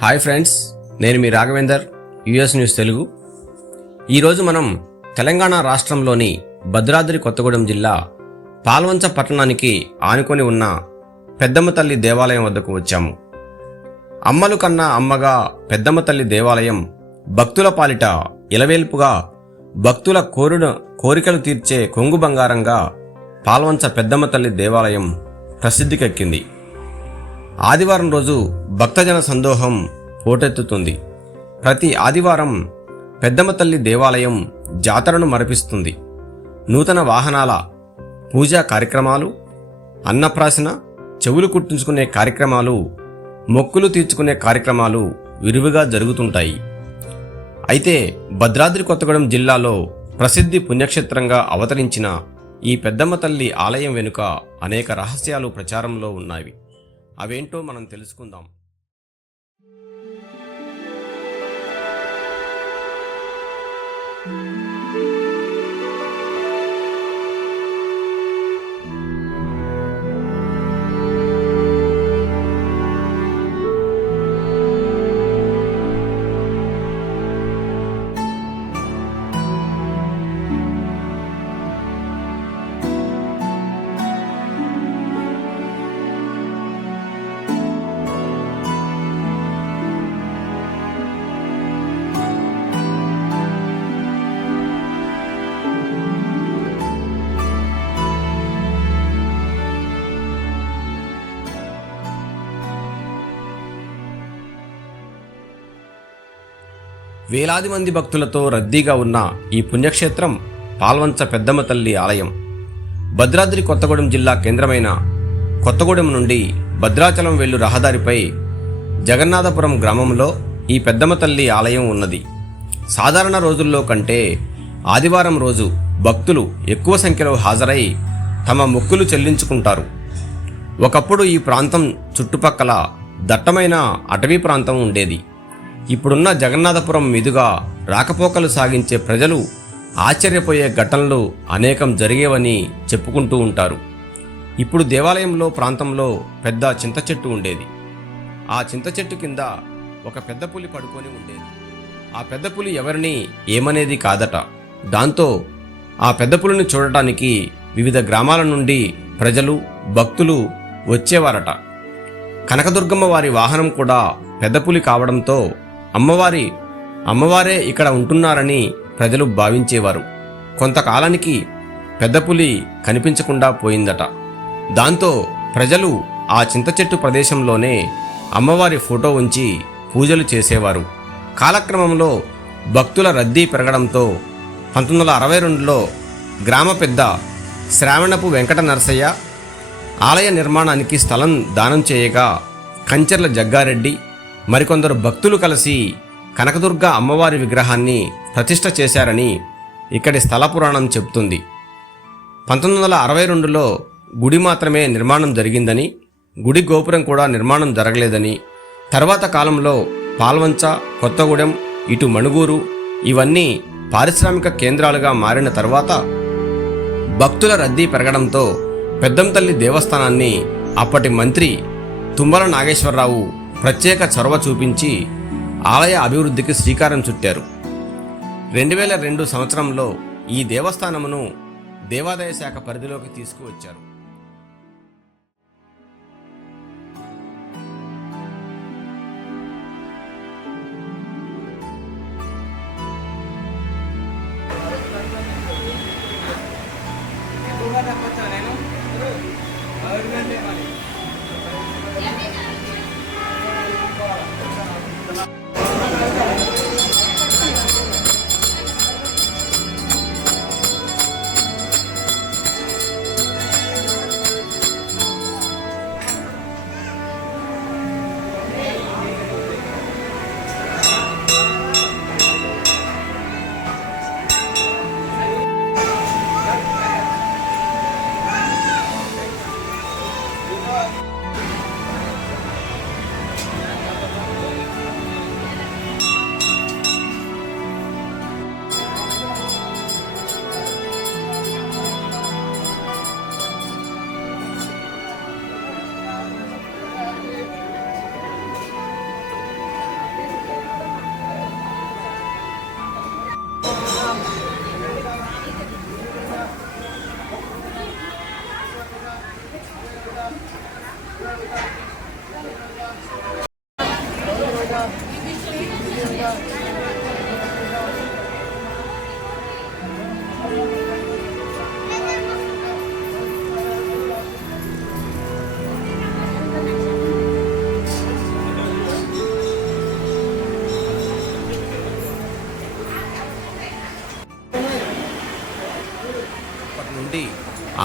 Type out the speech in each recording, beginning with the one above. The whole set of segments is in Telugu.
హాయ్ ఫ్రెండ్స్, నేను మీ రాఘవేందర్, యుఎస్ న్యూస్ తెలుగు. ఈరోజు మనం తెలంగాణ రాష్ట్రంలోని భద్రాద్రి కొత్తగూడెం జిల్లా పాల్వంచ పట్టణానికి ఆనుకొని ఉన్న పెద్దమ్మ తల్లి దేవాలయం వద్దకు వచ్చాము. అమ్మలు కన్నా అమ్మగా పెద్దమ్మ తల్లి దేవాలయం భక్తుల పాలిట ఇలవేల్పుగా భక్తుల కోరికలు తీర్చే కొంగు బంగారంగా పాల్వంచ పెద్దమ్మ తల్లి దేవాలయం ప్రసిద్ధికెక్కింది. ఆదివారం రోజు భక్తజన సందోహం పోటెత్తుతుంది. ప్రతి ఆదివారం పెద్దమ్మ తల్లి దేవాలయం జాతరను మరపిస్తుంది. నూతన వాహనాల పూజా కార్యక్రమాలు, అన్నప్రాసన, చెవులు కుట్టించుకునే కార్యక్రమాలు, మొక్కులు తీర్చుకునే కార్యక్రమాలు విరివిగా జరుగుతుంటాయి. అయితే భద్రాద్రి కొత్తగూడెం జిల్లాలో ప్రసిద్ధి పుణ్యక్షేత్రంగా అవతరించిన ఈ పెద్దమ్మ తల్లి ఆలయం వెనుక అనేక రహస్యాలు ప్రచారంలో ఉన్నాయి. అవేంటో మనం తెలుసుకుందాం. వేలాది మంది భక్తులతో రద్దీగా ఉన్న ఈ పుణ్యక్షేత్రం పాల్వంచ పెద్దమ్మ తల్లి ఆలయం. భద్రాద్రి కొత్తగూడెం జిల్లా కేంద్రమైన కొత్తగూడెం నుండి భద్రాచలం వెళ్ళు రహదారిపై జగన్నాథపురం గ్రామంలో ఈ పెద్దమ్మ తల్లి ఆలయం ఉన్నది. సాధారణ రోజుల్లో కంటే ఆదివారం రోజు భక్తులు ఎక్కువ సంఖ్యలో హాజరై తమ మొక్కులు చెల్లించుకుంటారు. ఒకప్పుడు ఈ ప్రాంతం చుట్టుపక్కల దట్టమైన అటవీ ప్రాంతం ఉండేది. ఇప్పుడున్న జగన్నాథపురం మీదుగా రాకపోకలు సాగించే ప్రజలు ఆశ్చర్యపోయే ఘటనలు అనేకం జరిగేవని చెప్పుకుంటూ ఉంటారు. ఇప్పుడు దేవాలయంలో ప్రాంతంలో పెద్ద చింత చెట్టు ఉండేది. ఆ చింత చెట్టు కింద ఒక పెద్ద పులి పడుకొని ఉండేది. ఆ పెద్ద పులి ఎవరిని ఏమనేది కాదట. దాంతో ఆ పెద్ద పులిని చూడటానికి వివిధ గ్రామాల నుండి ప్రజలు, భక్తులు వచ్చేవారట. కనకదుర్గమ్మ వారి వాహనం కూడా పెద్ద పులి కావడంతో అమ్మవారే ఇక్కడ ఉంటున్నారని ప్రజలు భావించేవారు. కొంతకాలానికి పెద్ద పులి కనిపించకుండా పోయిందట. దాంతో ప్రజలు ఆ చింత చెట్టు ప్రదేశంలోనే అమ్మవారి ఫోటో ఉంచి పూజలు చేసేవారు. కాలక్రమంలో భక్తుల రద్దీ పెరగడంతో 1962లో గ్రామ పెద్ద శ్రావణపు వెంకట నరసయ్య ఆలయ నిర్మాణానికి స్థలం దానం చేయగా కంచెర్ల జగ్గారెడ్డి మరికొందరు భక్తులు కలిసి కనకదుర్గ అమ్మవారి విగ్రహాన్ని ప్రతిష్ఠ చేశారని ఇక్కడి స్థల పురాణం చెబుతుంది. 1962లో గుడి మాత్రమే నిర్మాణం జరిగిందని, గుడి గోపురం కూడా నిర్మాణం జరగలేదని, తర్వాత కాలంలో పాల్వంచ, కొత్తగూడెం, ఇటు మణుగూరు ఇవన్నీ పారిశ్రామిక కేంద్రాలుగా మారిన తర్వాత భక్తుల రద్దీ పెరగడంతో పెద్దమ్మ తల్లి దేవస్థానాన్ని అప్పటి మంత్రి తుమ్మల నాగేశ్వరరావు ప్రత్యేక చొరవ చూపించి ఆలయ అభివృద్ధికి శ్రీకారం చుట్టారు. 2002 సంవత్సరంలో ఈ దేవస్థానమును దేవాదాయ శాఖ పరిధిలోకి తీసుకువచ్చారు.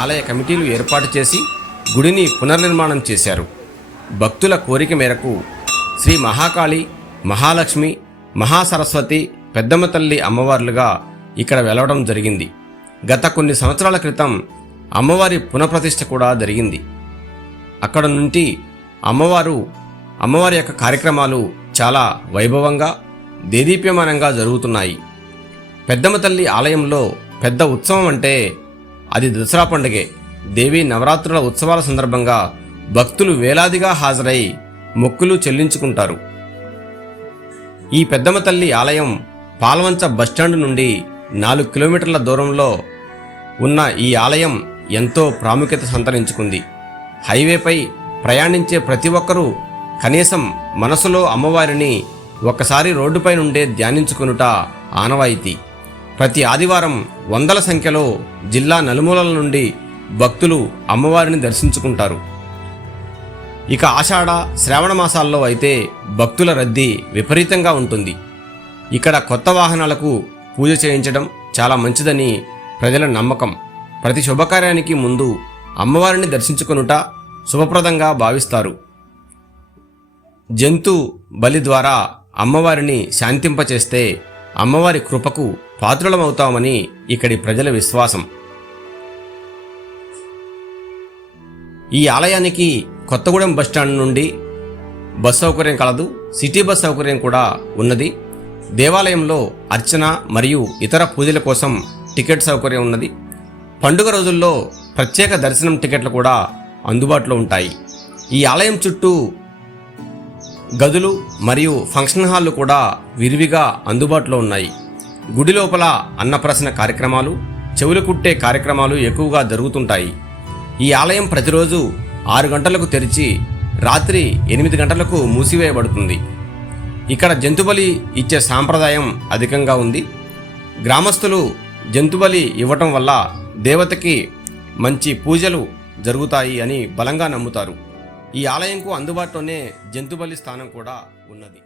ఆలయ కమిటీలు ఏర్పాటు చేసి గుడిని పునర్నిర్మాణం చేశారు. భక్తుల కోరిక మేరకు శ్రీ మహాకాళి, మహాలక్ష్మి, మహాసరస్వతి, పెద్దమ్మ తల్లి అమ్మవార్లుగా ఇక్కడ వెలవడం జరిగింది. గత కొన్ని సంవత్సరాల క్రితం అమ్మవారి పునఃప్రతిష్ఠ కూడా జరిగింది. అక్కడ నుండి అమ్మవారి యొక్క కార్యక్రమాలు చాలా వైభవంగా, దేదీప్యమానంగా జరుగుతున్నాయి. పెద్దమ్మ తల్లి ఆలయంలో పెద్ద ఉత్సవం అంటే అది దసరా పండుగే. దేవీ నవరాత్రుల ఉత్సవాల సందర్భంగా భక్తులు వేలాదిగా హాజరై మొక్కులు చెల్లించుకుంటారు. ఈ పెద్దమ్మ తల్లి ఆలయం పాల్వంచ బస్టాండ్ నుండి 4 కిలోమీటర్ల దూరంలో ఉన్న ఈ ఆలయం ఎంతో ప్రాముఖ్యత సంతరించుకుంది. హైవేపై ప్రయాణించే ప్రతి ఒక్కరూ కనీసం మనసులో అమ్మవారిని ఒక్కసారి రోడ్డుపై నుండే ధ్యానించుకొనుట ఆనవాయితీ. ప్రతి ఆదివారం వందల సంఖ్యలో జిల్లా నలుమూలల నుండి భక్తులు అమ్మవారిని దర్శించుకుంటారు. ఇక ఆషాఢ, శ్రావణ మాసాల్లో అయితే భక్తుల రద్దీ విపరీతంగా ఉంటుంది. ఇక్కడ కొత్త వాహనాలకు పూజ చేయించడం చాలా మంచిదని ప్రజల నమ్మకం. ప్రతి శుభకార్యానికి ముందు అమ్మవారిని దర్శించుకొనుట శుభప్రదంగా భావిస్తారు. జంతు బలి ద్వారా అమ్మవారిని శాంతింపచేస్తే అమ్మవారి కృపకు పాత్రులమవుతామని ఇక్కడి ప్రజల విశ్వాసం. ఈ ఆలయానికి కొత్తగూడెం బస్టాండ్ నుండి బస్ సౌకర్యం కలదు. సిటీ బస్ సౌకర్యం కూడా ఉన్నది. దేవాలయంలో అర్చన మరియు ఇతర పూజల కోసం టికెట్ సౌకర్యం ఉన్నది. పండుగ రోజుల్లో ప్రత్యేక దర్శనం టికెట్లు కూడా అందుబాటులో ఉంటాయి. ఈ ఆలయం చుట్టూ గదులు మరియు ఫంక్షన్ హాళ్లు కూడా విరివిగా అందుబాటులో ఉన్నాయి. గుడి లోపల అన్నప్రాసన కార్యక్రమాలు, చెవులు కుట్టే కార్యక్రమాలు ఎక్కువగా జరుగుతుంటాయి. ఈ ఆలయం ప్రతిరోజు 6 గంటలకు తెరిచి రాత్రి 8 గంటలకు మూసివేయబడుతుంది. ఇక్కడ జంతుబలి ఇచ్చే సాంప్రదాయం అధికంగా ఉంది. గ్రామస్తులు జంతుబలి ఇవ్వటం వల్ల దేవతకి మంచి పూజలు జరుగుతాయి అని బలంగా నమ్ముతారు. ఈ ఆలయంకు అందుబాటులోనే జంతుబలి స్థానం కూడా ఉన్నది.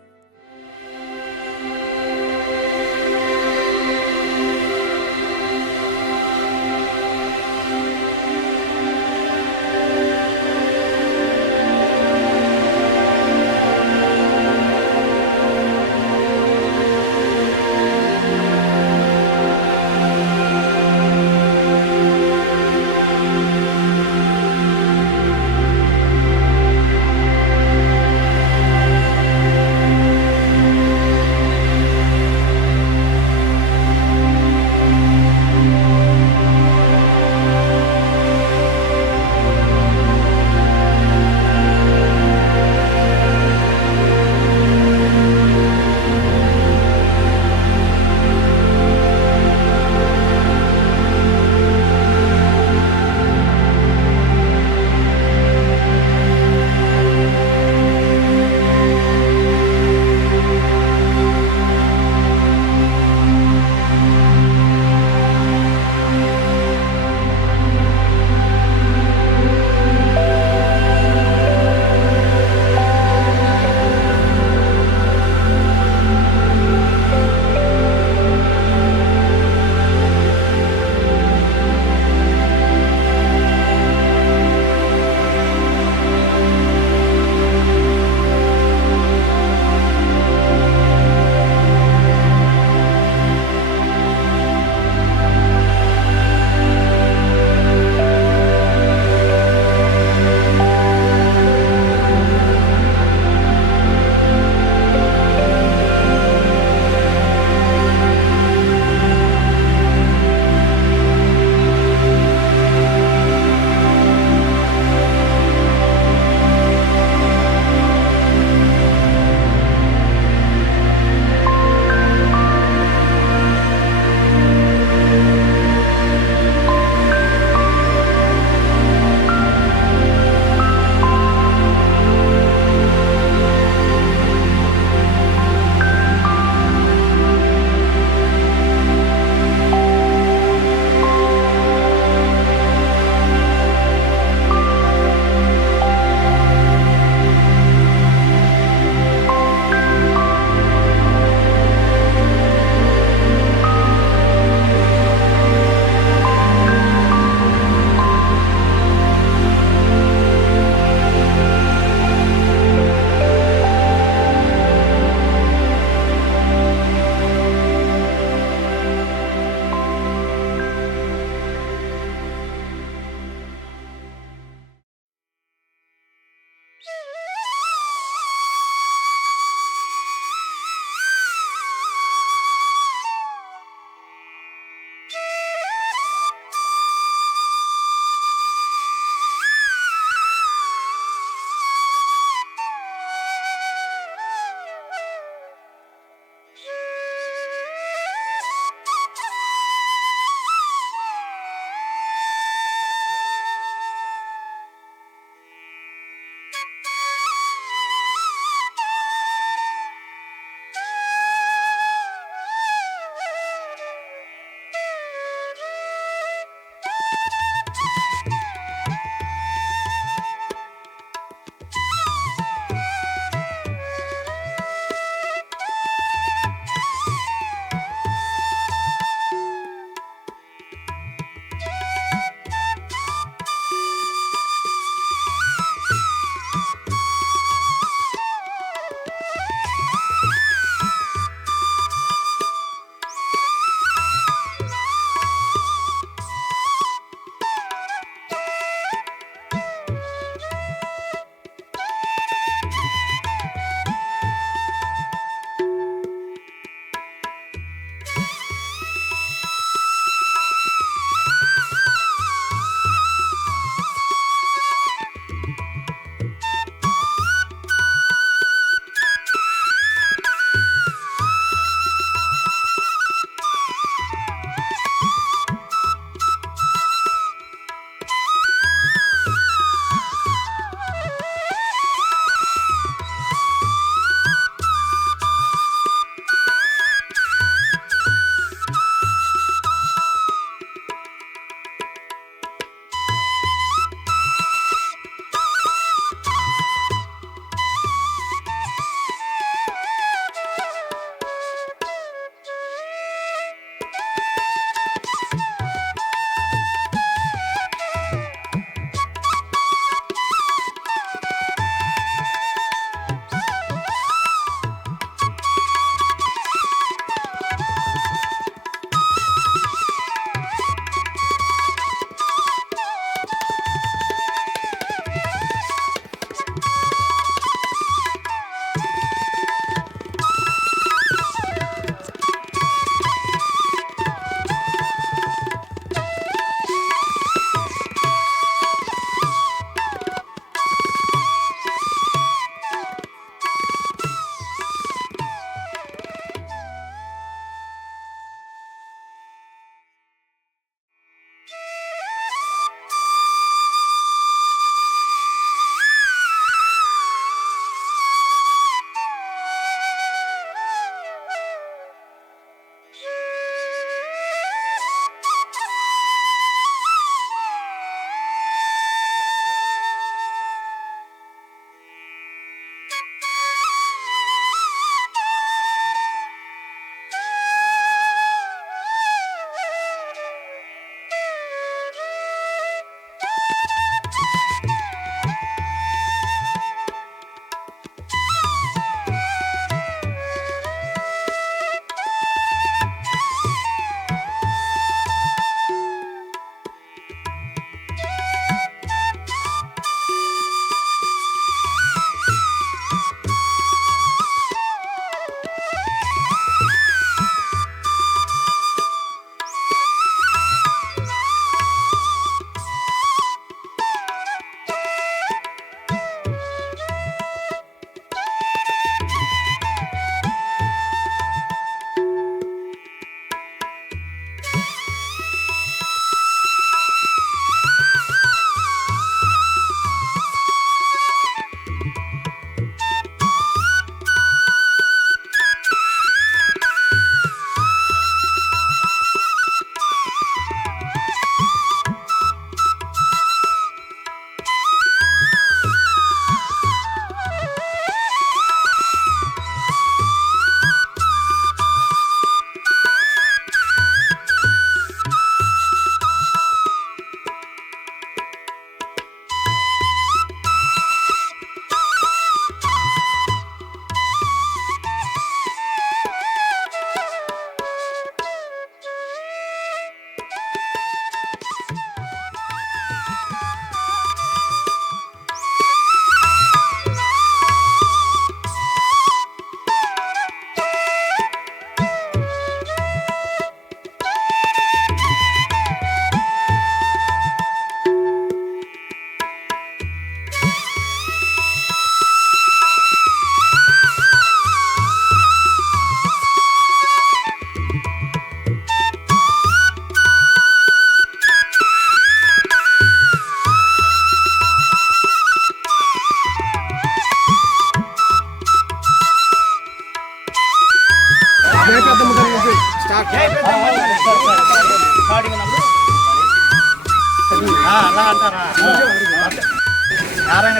నారాయణ